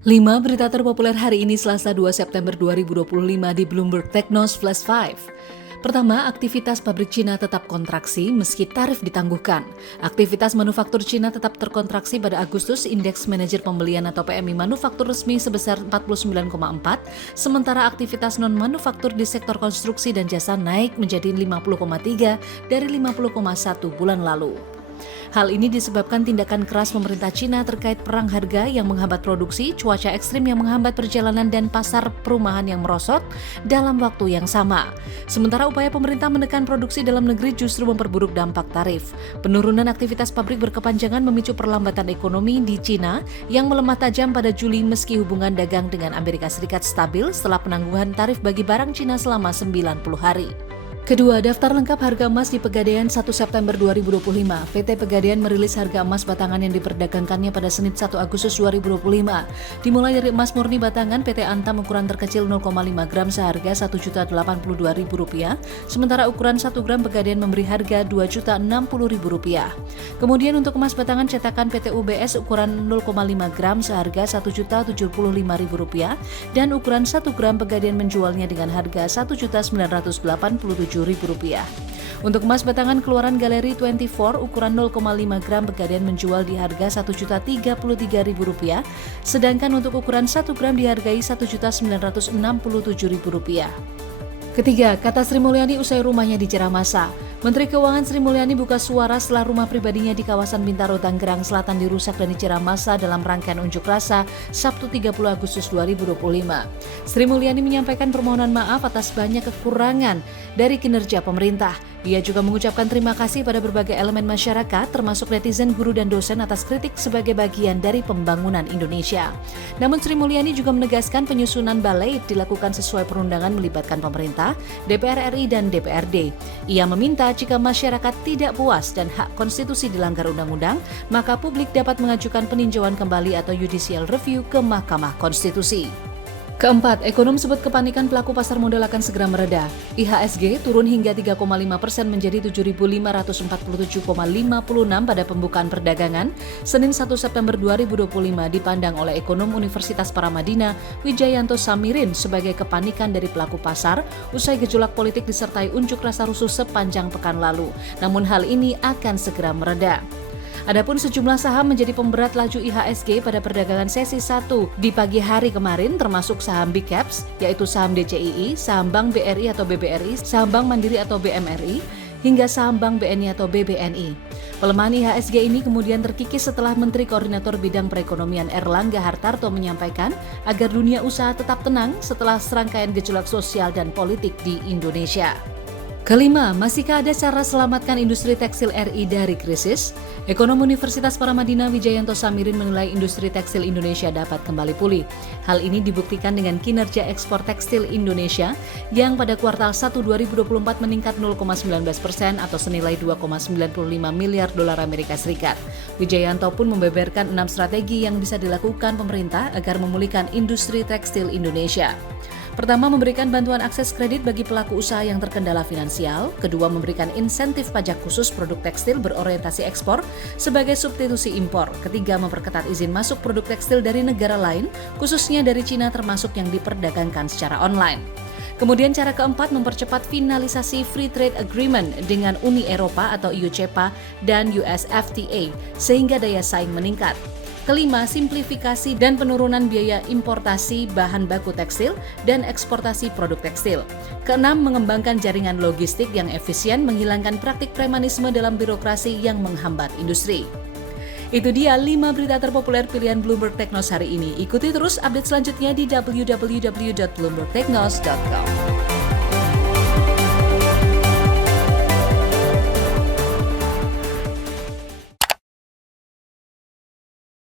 5 berita terpopuler hari ini Selasa 2 September 2025 di Bloomberg Technos Flash 5. Pertama, aktivitas pabrik Cina tetap kontraksi meski tarif ditangguhkan. Aktivitas manufaktur Cina tetap terkontraksi pada Agustus. Indeks Manajer Pembelian atau PMI manufaktur resmi sebesar 49,4, sementara aktivitas non-manufaktur di sektor konstruksi dan jasa naik menjadi 50,3 dari 50,1 bulan lalu. Hal ini disebabkan tindakan keras pemerintah Cina terkait perang harga yang menghambat produksi, cuaca ekstrim yang menghambat perjalanan, dan pasar perumahan yang merosot dalam waktu yang sama. Sementara upaya pemerintah menekan produksi dalam negeri justru memperburuk dampak tarif. Penurunan aktivitas pabrik berkepanjangan memicu perlambatan ekonomi di Cina yang melemah tajam pada Juli meski hubungan dagang dengan Amerika Serikat stabil setelah penangguhan tarif bagi barang Cina selama 90 hari. Kedua, daftar lengkap harga emas di Pegadaian 1 September 2025. PT Pegadaian merilis harga emas batangan yang diperdagangkannya pada Senin 1 Agustus 2025. Dimulai dari emas murni batangan PT Antam ukuran terkecil 0,5 gram seharga Rp1.082.000, sementara ukuran 1 gram Pegadaian memberi harga Rp2.060.000. Kemudian untuk emas batangan cetakan PT UBS ukuran 0,5 gram seharga Rp1.075.000 dan ukuran 1 gram Pegadaian menjualnya dengan harga Rp1.987.000. Untuk emas batangan keluaran Galeri 24 ukuran 0,5 gram Pegadaian menjual di harga Rp1.033.000, sedangkan untuk ukuran 1 gram dihargai Rp1.967.000. Ketiga, kata Sri Mulyani usai rumahnya dicerah massa. Menteri Keuangan Sri Mulyani buka suara setelah rumah pribadinya di kawasan Bintaro, Tangerang Selatan dirusak dan dicerah massa dalam rangkaian unjuk rasa Sabtu 30 Agustus 2025. Sri Mulyani menyampaikan permohonan maaf atas banyak kekurangan dari kinerja pemerintah. Ia juga mengucapkan terima kasih pada berbagai elemen masyarakat, termasuk netizen, guru, dan dosen atas kritik sebagai bagian dari pembangunan Indonesia. Namun Sri Mulyani juga menegaskan penyusunan balaid dilakukan sesuai perundangan melibatkan pemerintah, DPR RI, dan DPRD. Ia meminta jika masyarakat tidak puas dan hak konstitusi dilanggar undang-undang, maka publik dapat mengajukan peninjauan kembali atau judicial review ke Mahkamah Konstitusi. Keempat, ekonom sebut kepanikan pelaku pasar modal akan segera mereda. IHSG turun hingga 3,5% menjadi 7.547,56 pada pembukaan perdagangan Senin 1 September 2025 dipandang oleh ekonom Universitas Paramadina Wijayanto Samirin sebagai kepanikan dari pelaku pasar usai gejolak politik disertai unjuk rasa rusuh sepanjang pekan lalu. Namun hal ini akan segera mereda. Adapun sejumlah saham menjadi pemberat laju IHSG pada perdagangan sesi 1 di pagi hari kemarin, termasuk saham Big Caps, yaitu saham DCII, saham Bank BRI atau BBRI, saham Bank Mandiri atau BMRI, hingga saham Bank BNI atau BBNI. Pelemahan IHSG ini kemudian terkikis setelah Menteri Koordinator Bidang Perekonomian Erlangga Hartarto menyampaikan agar dunia usaha tetap tenang setelah serangkaian gejolak sosial dan politik di Indonesia. Kelima, masihkah ada cara selamatkan industri tekstil RI dari krisis? Ekonom Universitas Paramadina Wijayanto Samirin menilai industri tekstil Indonesia dapat kembali pulih. Hal ini dibuktikan dengan kinerja ekspor tekstil Indonesia yang pada kuartal 1 2024 meningkat 0,19% atau senilai 2,95 miliar dolar Amerika Serikat. Wijayanto pun membeberkan 6 strategi yang bisa dilakukan pemerintah agar memulihkan industri tekstil Indonesia. Pertama, memberikan bantuan akses kredit bagi pelaku usaha yang terkendala finansial. Kedua, memberikan insentif pajak khusus produk tekstil berorientasi ekspor sebagai substitusi impor. Ketiga, memperketat izin masuk produk tekstil dari negara lain, khususnya dari Cina termasuk yang diperdagangkan secara online. Kemudian cara keempat, mempercepat finalisasi Free Trade Agreement dengan Uni Eropa atau EU-CEPA dan USFTA sehingga daya saing meningkat. Kelima, simplifikasi dan penurunan biaya importasi bahan baku tekstil dan eksportasi produk tekstil. Keenam, mengembangkan jaringan logistik yang efisien, menghilangkan praktik premanisme dalam birokrasi yang menghambat industri. Itu dia 5 berita terpopuler pilihan Bloomberg Technos hari ini. Ikuti terus update selanjutnya di www.bloombergtechnos.com.